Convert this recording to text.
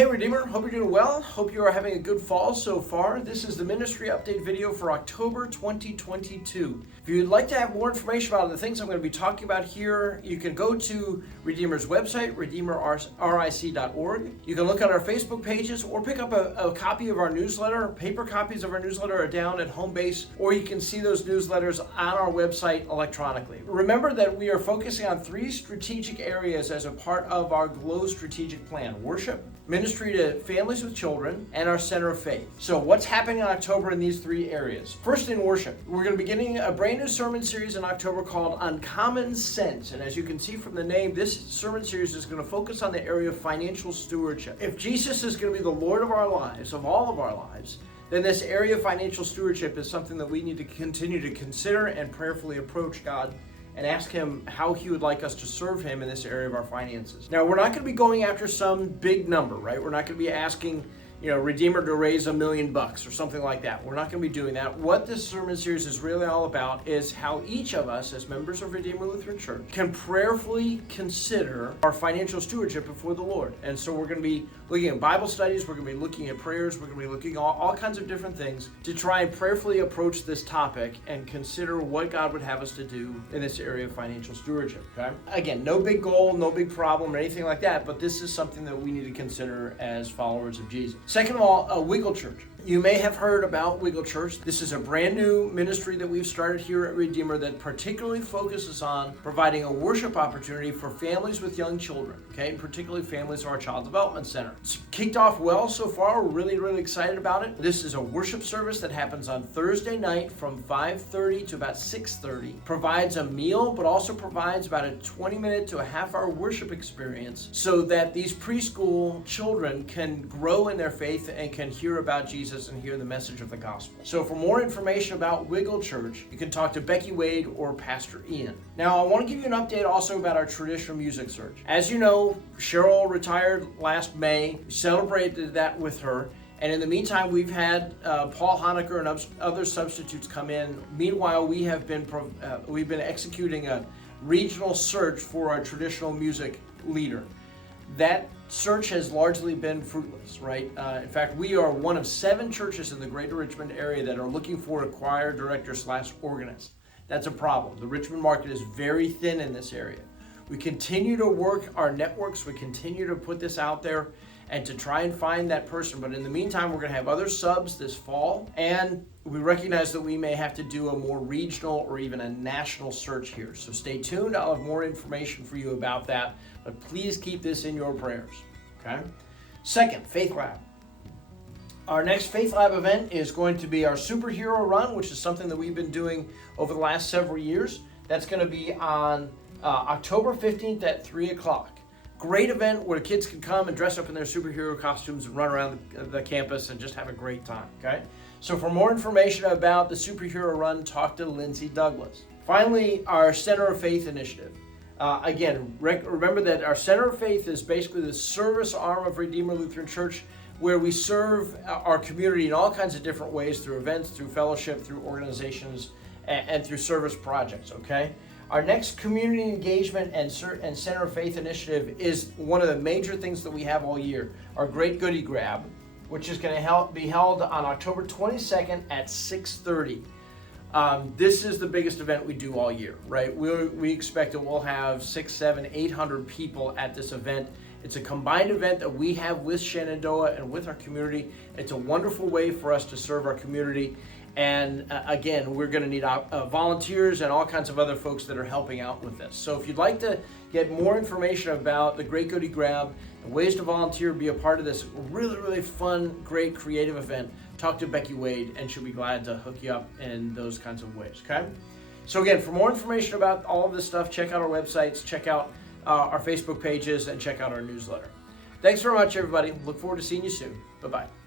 Hey Redeemer, hope you're doing well. Hope you are having a good fall so far. This is the ministry update video for October 2022. If you'd like to have more information about the things I'm going to be talking about here, you can go to Redeemer's website, redeemerric.org. You can look at our Facebook pages or pick up a copy of our newsletter. Paper copies of our newsletter are down at home base, or you can see those newsletters on our website electronically. Remember that we are focusing on 3 strategic areas as a part of our GLOW strategic plan: worship, ministry to families with children, and our center of faith. So what's happening in October in these 3 areas? First, in worship, we're going to be beginning a brand new sermon series in October called Uncommon Sense. And as you can see from the name, this sermon series is going to focus on the area of financial stewardship. If Jesus is going to be the Lord of our lives, of all of our lives, then this area of financial stewardship is something that we need to continue to consider and prayerfully approach God and ask Him how He would like us to serve Him in this area of our finances. Now, we're not going to be going after some big number, right? We're not going to be asking, Redeemer to raise $1 million or something like that. We're not going to be doing that. What this sermon series is really all about is how each of us, as members of Redeemer Lutheran Church, can prayerfully consider our financial stewardship before the Lord. And so we're going to be looking at Bible studies, we're going to be looking at prayers, we're going to be looking at all kinds of different things to try and prayerfully approach this topic and consider what God would have us to do in this area of financial stewardship, okay? Again, no big goal, no big problem or anything like that, but this is something that we need to consider as followers of Jesus. Second of all, Wiggle Church. You may have heard about Wiggle Church. This is a brand new ministry that we've started here at Redeemer that particularly focuses on providing a worship opportunity for families with young children, okay? Particularly families of our Child Development Center. It's kicked off well so far. We're really, really excited about it. This is a worship service that happens on Thursday night from 5:30 to about 6:30. Provides a meal, but also provides about a 20-minute to a half-hour worship experience so that these preschool children can grow in their faith and can hear about Jesus and hear the message of the gospel. So for more information about Wiggle Church, you can talk to Becky Wade or Pastor Ian. Now, I want to give you an update also about our traditional music search. As you know, Cheryl retired last May. We celebrated that with her. And in the meantime, we've had Paul Honecker and other substitutes come in. Meanwhile, we've been executing a regional search for our traditional music leader. That search has largely been fruitless, right? In fact, we are one of 7 churches in the greater Richmond area that are looking for a choir director/organist. That's a problem. The Richmond market is very thin in this area. We continue to work our networks. We continue to put this out there and to try and find that person. But in the meantime, we're going to have other subs this fall. And we recognize that we may have to do a more regional or even a national search here. So stay tuned. I'll have more information for you about that. But please keep this in your prayers, okay? Second, Faith Lab. Our next Faith Lab event is going to be our superhero run, which is something that we've been doing over the last several years. That's going to be on October 15th at 3 o'clock. Great event where kids can come and dress up in their superhero costumes and run around the campus and just have a great time, okay? So for more information about the superhero run, talk to Lindsay Douglas. Finally, our Center of Faith initiative. Again, remember that our Center of Faith is basically the service arm of Redeemer Lutheran Church, where we serve our community in all kinds of different ways, through events, through fellowship, through organizations, and through service projects, okay? Our next community engagement and Center of Faith initiative is one of the major things that we have all year, our Great Goodie Grab, which is going to be held on October 22nd at 6:30. This is the biggest event we do all year, right? We expect that we'll have 600, 700, 800 people at this event. It's a combined event that we have with Shenandoah and with our community. It's a wonderful way for us to serve our community. And again, we're going to need volunteers and all kinds of other folks that are helping out with this. So if you'd like to get more information about the Great Goodie Grab and ways to volunteer, be a part of this really, really fun, great, creative event, talk to Becky Wade and she'll be glad to hook you up in those kinds of ways, okay? So again, for more information about all of this stuff, check out our websites, check out our Facebook pages, and check out our newsletter. Thanks very much, everybody. Look forward to seeing you soon. Bye-bye.